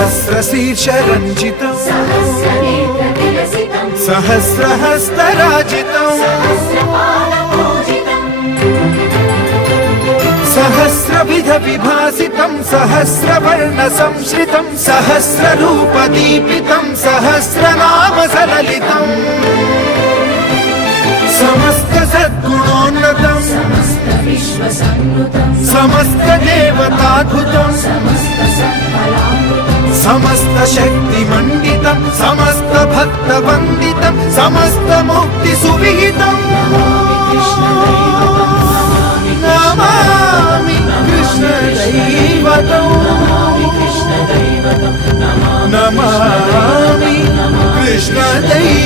सहस्रशीर्षरञ्जितम् सहस्रनेत्रविलसितम् सहस्रहस्तराजितम् सहस्रपादपूजितम् सहस्रविधविभासितम् सहस्रवर्णसंश्रितम् सहस्ररूपदीपितम् सहस्रनामसललितम् समस्तसद्गुणोन्नतम् समस्तविश्वसन्नुतम् समस्तदेवताद्भुतम् समस्तसत्फलामृतम् समस्तशक्तिमण्डितम् समस्तभक्तवन्दितम् समस्तमुक्तिसुविहितम् Namami कृष्णदैवतम् Namami कृष्णदैवतम् Namami कृष्णदैवतम् Namami कृष्णदैवतम्